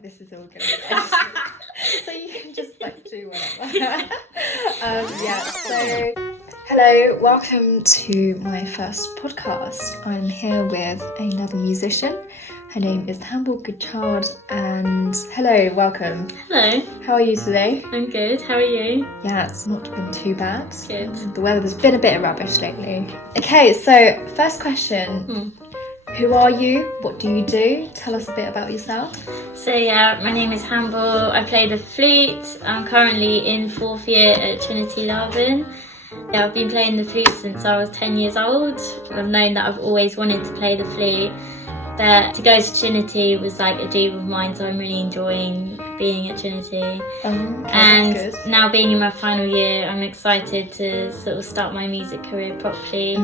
This is all going to be edited. So you can just do whatever. So hello, welcome to my first podcast. I'm here with another musician. Her name is Hambel Goodchild, and hello, welcome. Hello. How are you today? I'm good. How are you? Yeah, it's not been too bad. Good. The weather's been a bit rubbish lately. Okay, so first question. Who are you? What do you do? Tell us a bit about yourself. So my name is Hambel. I play the flute. I'm currently in 4th year at Trinity Laban. Yeah, I've been playing the flute since I was 10 years old. I've known that I've always wanted to play the flute. But to go to Trinity was like a dream of mine, so I'm really enjoying being at Trinity. And now being in my final year, I'm excited to sort of start my music career properly.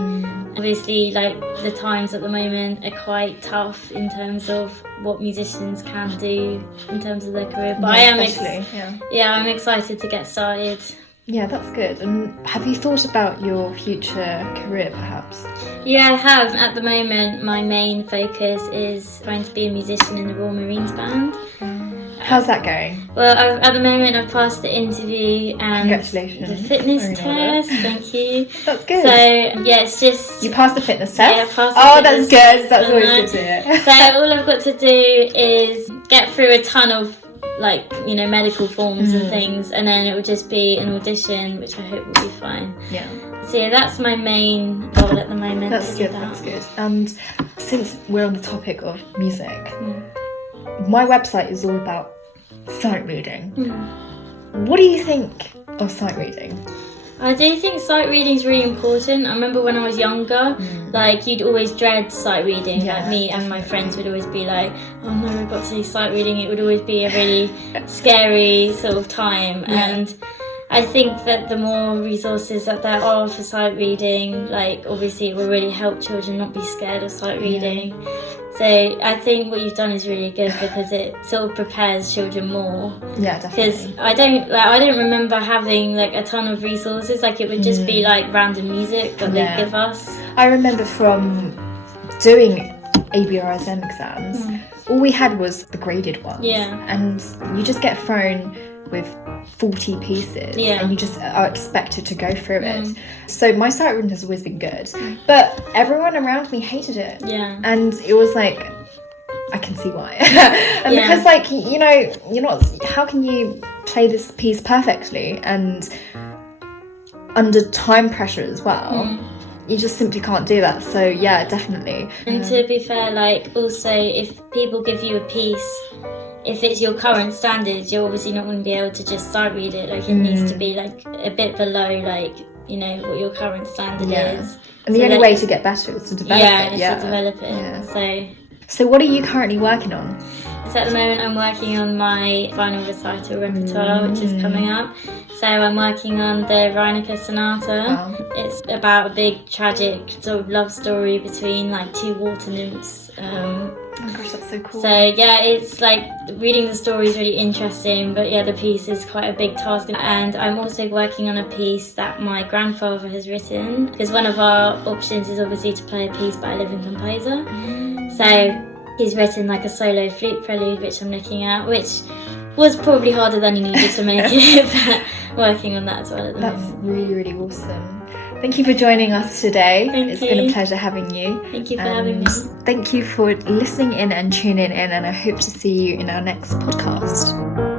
Obviously, like the times at the moment are quite tough in terms of what musicians can do in terms of their career. But I'm excited to get started. Yeah, that's good. And have you thought about your future career, perhaps? Yeah, I have. At the moment, my main focus is trying to be a musician in the Royal Marines Band. How's that going? Well, at the moment, I've passed the interview and Congratulations. the fitness test. Thank you. That's good. So, yeah, it's just... You passed the fitness test? Yeah, I passed the fitness that's good. test. That's always good to hear. So, all I've got to do is get through a ton of medical forms and things, and then it will just be an audition, which I hope will be fine. Yeah. So yeah, that's my main goal at the moment. That's good. That's good. And since we're on the topic of music, my website is all about sight reading. What do you think of sight reading? I do think sight reading is really important. I remember when I was younger, like you'd always dread sight reading. Like me and my friends would always be like, "Oh no, we've got to do sight reading." It would always be a really scary sort of time. And I think that the more resources that there are for sight reading, like obviously it will really help children not be scared of sight reading. So I think what you've done is really good because it sort of prepares children more. Yeah, definitely. Because I don't remember having like a ton of resources. Like it would just be like random music that they give us. I remember from doing ABRSM exams, all we had was the graded ones. Yeah. And you just get thrown with 40 pieces and you just are expected to go through it. So my sight reading has always been good, but everyone around me hated it. And it was like, I can see why. And because like, you're not, how can you play this piece perfectly and under time pressure as well? You just simply can't do that. So yeah, definitely. And to be fair, like also if people give you a piece, if it's your current standards, you're obviously not going to be able to just sight read it. Like it needs to be like a bit below, like what your current standard is. And the only way to get better is to develop it. To develop it. Yeah. So what are you currently working on? So at the moment I'm working on my final recital repertoire, which is coming up. So I'm working on the Reinecke Sonata. Wow. It's about a big tragic sort of love story between like two water nymphs. Oh my gosh, that's so cool. So yeah, it's like reading the story is really interesting, but yeah, the piece is quite a big task. And I'm also working on a piece that my grandfather has written, because one of our options is obviously to play a piece by a living composer. So he's written like a solo flute prelude, which I'm looking at, which was probably harder than he needed to make it, but working on that as well at the moment. That's really, really awesome. Thank you for joining us today. It's been a pleasure having you. Thank you for having me. Thank you for listening in and tuning in, and I hope to see you in our next podcast.